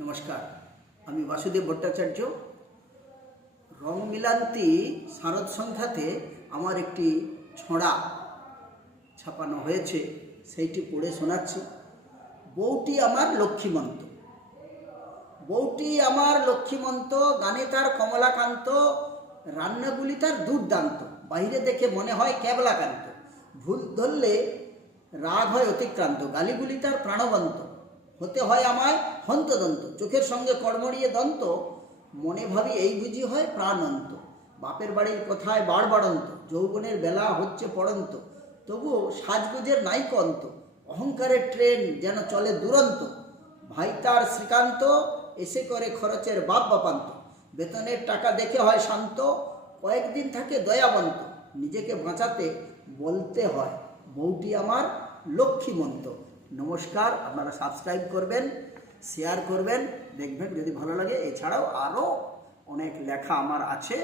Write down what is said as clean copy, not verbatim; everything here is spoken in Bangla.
নমস্কার, আমি বাসুদেব ভট্টাচার্য। রং মিলান্তি শারদ সন্ধ্যাতে আমার একটি ছড়া ছাপানো হয়েছে, সেইটি পড়ে শোনাচ্ছি। বউটি আমার লক্ষ্মীমন্ত, বউটি আমার লক্ষ্মীমন্ত, গানে তার কমলাকান্ত, রান্নাগুলি তার দুর্দান্ত, বাইরে দেখে মনে হয় ক্যাবলাকান্ত, ভুল ধরলে রাগ হয় অতিক্রান্ত, গালিগুলি তার প্রাণবন্ত, হতে হয় আমায় হন্তদন্ত, চোখের সঙ্গে কড়মড়িয়ে দন্ত, মনে ভাবি এই বুঝি হয় প্রাণন্ত, বাপের বাড়ির কথায় বাড়বাড়ন্ত, যৌবনের বেলা হচ্ছে পড়ন্ত, তবুও সাজগুজের নাইক অন্ত, অহংকারের ট্রেন যেন চলে দুরন্ত, ভাই তার শ্রীকান্ত এসে করে খরচের বাপ বাপান্ত, বেতনের টাকা দেখে হয় শান্ত, কয়েকদিন থাকে দয়াবন্ত, নিজেকে বাঁচাতে বলতে হয় বউটি আমার লক্ষ্মীমন্ত। নমস্কার, আপনারা সাবস্ক্রাইব করবেন, শেয়ার করবেন, দেখবেন যদি ভালো লাগে। এছাড়াও আরও অনেক লেখা আমার আছে,